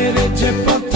Ceri cepat